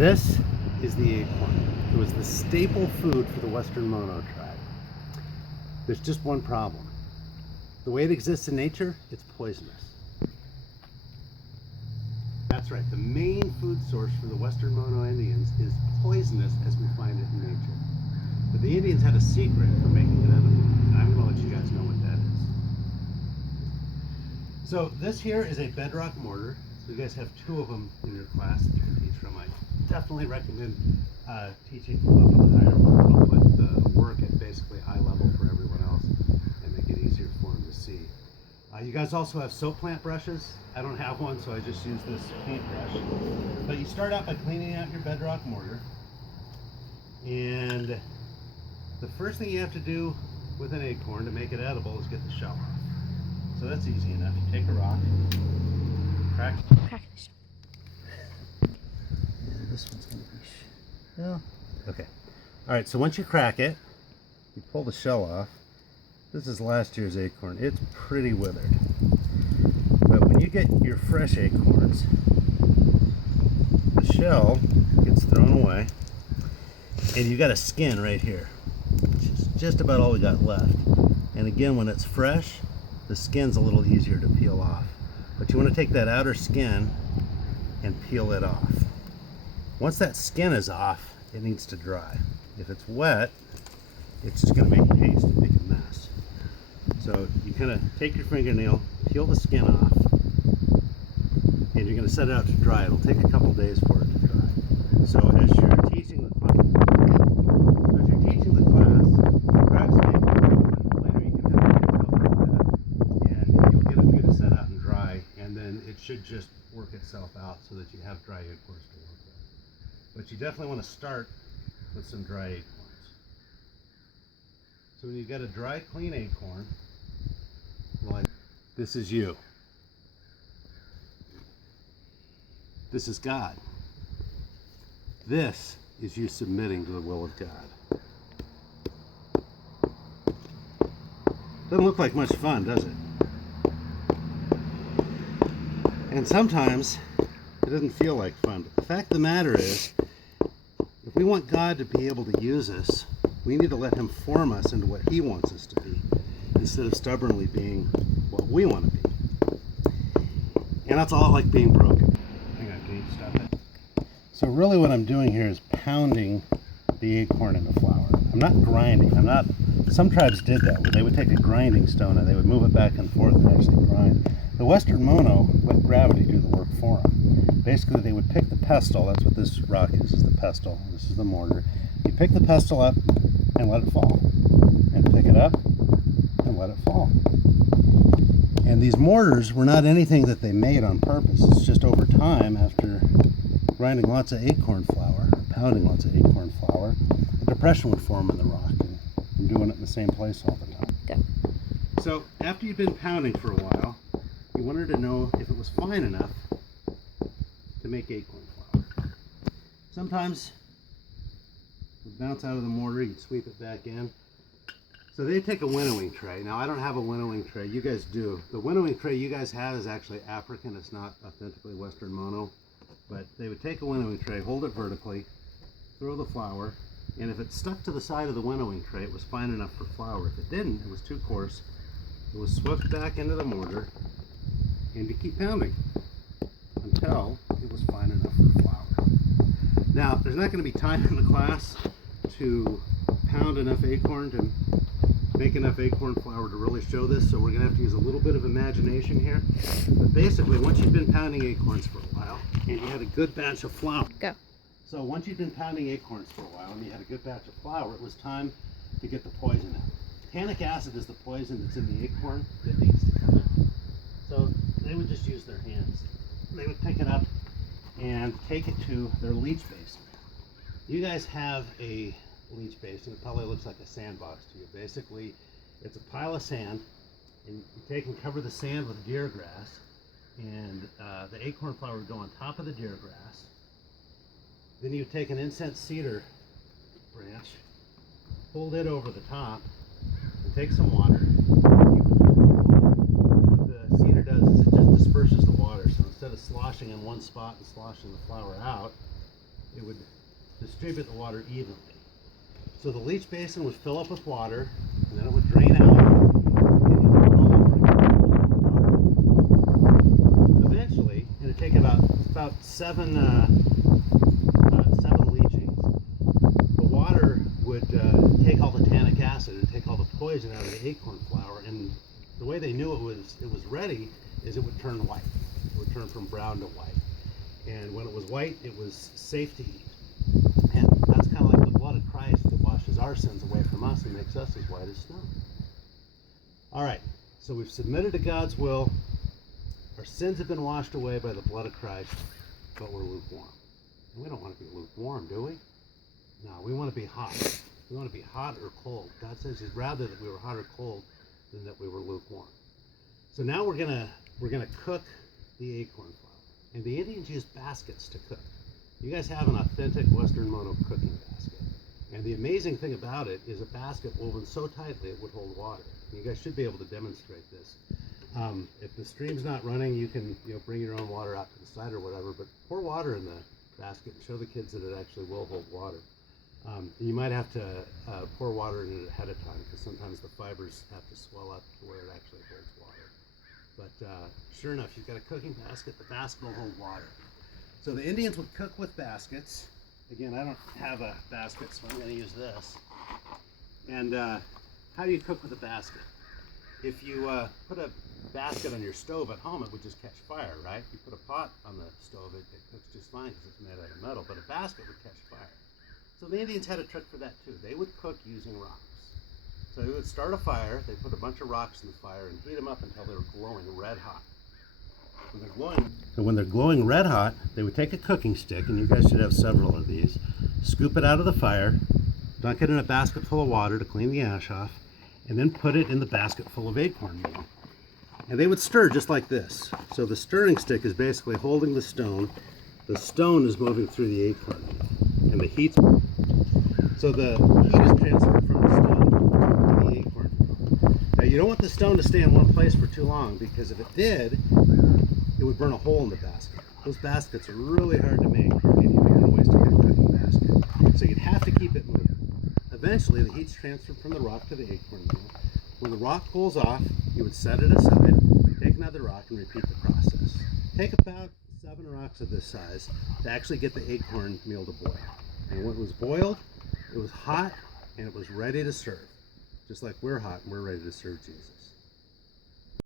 This is the acorn. It was the staple food for the Western Mono tribe. There's just one problem. The way it exists in nature, it's poisonous. That's right, the main food source for the Western Mono Indians is poisonous as we find it in nature. But the Indians had a secret for making it edible, and I'm going to let you guys know what that is. So this here is a bedrock mortar. So you guys have two of them in your class that you can teach from. I definitely recommend teaching from up on the higher level. It'll put the work at basically eye level for everyone else and make it easier for them to see. You guys also have soap plant brushes. I don't have one, so I just use this paintbrush. But you start out by cleaning out your bedrock mortar. And the first thing you have to do with an acorn to make it edible is get the shell off. So that's easy enough. You take a rock, crack the shell. Yeah, this one's going to be shell. Okay. All right, so once you crack it, you pull the shell off. This is last year's acorn. It's pretty withered. But when you get your fresh acorns, the shell gets thrown away, and you got a skin right here, which is just about all we got left. And again, when it's fresh, the skin's a little easier to peel off. But you want to take that outer skin and peel it off. Once that skin is off, it needs to dry. If it's wet, it's just going to make paste and make a mess. So you kind of take your fingernail, peel the skin off, and you're going to set it out to dry. It'll take a couple days for it to dry. So as you're teaching the class, crack some acorn open. Later you can have a help with that, and you'll get a few to set out and dry, and then it should just work itself out so that you have dry acorns to work with. But you definitely want to start with some dry acorns. So when you get a dry, clean acorn, like this is you. This is God. This is you submitting to the will of God. Doesn't look like much fun, does it? And sometimes it doesn't feel like fun. But the fact of the matter is, if we want God to be able to use us, we need to let Him form us into what He wants us to be, instead of stubbornly being what we want to be. And that's a lot like being broken. Hang on, can you stop it? So really what I'm doing here is pounding the acorn into flour. I'm not grinding. Some tribes did that, where they would take a grinding stone and they would move it back and forth and actually grind. The Western Mono let gravity do the work for them. Basically, they would pick the pestle. That's what this rock is the pestle. This is the mortar. You pick the pestle up and let it fall. And pick it up and let it fall. And these mortars were not anything that they made on purpose. It's just over time, after grinding lots of acorn flour, or pounding lots of acorn flour, a depression would form in the rock, and from doing it in the same place all the time. Go. So after you've been pounding for a while, you wanted to know if it was fine enough to make acorn flour. Sometimes it would bounce out of the mortar, you'd sweep it back in. So they take a winnowing tray. Now I don't have a winnowing tray, you guys do. The winnowing tray you guys have is actually African, it's not authentically Western Mono. But they would take a winnowing tray, hold it vertically, throw the flour, and if it stuck to the side of the winnowing tray, it was fine enough for flour. If it didn't, it was too coarse, it was swept back into the mortar, and you keep pounding until it was fine enough for flour. Now, there's not going to be time in the class to pound enough acorn to make enough acorn flour to really show this, so we're going to have to use a little bit of imagination here. But basically, once you've been pounding acorns for a while, and you had a good batch of flour. Go. So once you've been pounding acorns for a while, and you had a good batch of flour, it was time to get the poison out. Tannic acid is the poison that's in the acorn that needs to come out. So they would just use their hands. They would pick it up and take it to their leach basin. You guys have a leach basin. It probably looks like a sandbox to you. Basically, it's a pile of sand, and you take and cover the sand with deer grass, and the acorn flour would go on top of the deer grass. Then you take an incense cedar branch, hold it over the top, and take some water. What the cedar does is it just disperses the water. So instead of sloshing in one spot and sloshing the flour out, it would distribute the water evenly. So the leach basin would fill up with water, and then it would drain out. Eventually, it'd take about seven leachings. The water would take all the tannic acid and take all the poison out of the acorn flower, and the way they knew it was ready is it would turn white. It would turn from brown to white. And when it was white, it was safe to eat. And that's kind of like the blood of Christ that washes our sins away from us and makes us as white as snow. All right, so we've submitted to God's will. Our sins have been washed away by the blood of Christ, but we're lukewarm. And we don't want to be lukewarm, do we? No, we want to be hot. We want to be hot or cold. God says He'd rather that we were hot or cold than that we were lukewarm. So now we're gonna cook the acorn flour. And the Indians used baskets to cook. You guys have an authentic Western Mono cooking basket. And the amazing thing about it is a basket woven so tightly it would hold water. You guys should be able to demonstrate this. If the stream's not running, you can bring your own water out to the side or whatever, but pour water in the basket and show the kids that it actually will hold water. You might have to pour water in it ahead of time because sometimes the fibers have to swell up to where it actually holds water. But sure enough, you've got a cooking basket, the basket will hold water. So the Indians would cook with baskets. Again, I don't have a basket, so I'm going to use this. And how do you cook with a basket? If you put a basket on your stove at home, it would just catch fire, right? You put a pot on the stove, it cooks just fine because it's made out of metal, but a basket would catch fire. So the Indians had a trick for that too. They would cook using rocks. So they would start a fire, they put a bunch of rocks in the fire and heat them up until they were glowing red hot. When they're glowing red hot, they would take a cooking stick, and you guys should have several of these, scoop it out of the fire, dunk it in a basket full of water to clean the ash off, and then put it in the basket full of acorn meal. And they would stir just like this. So the stirring stick is basically holding the stone. The stone is moving through the acorn meal. And the heat, so the heat is transferred from the stone to the acorn meal. Now you don't want the stone to stay in one place for too long, because if it did, it would burn a hole in the basket. Those baskets are really hard to make, and you're going to waste a good cooking basket. So you'd have to keep it moving. Eventually, the heat's transferred from the rock to the acorn meal. When the rock cools off, you would set it aside, take another rock, and repeat the process. Take about 7 rocks of this size to actually get the acorn meal to boil. And when it was boiled, it was hot, and it was ready to serve. Just like we're hot and we're ready to serve Jesus.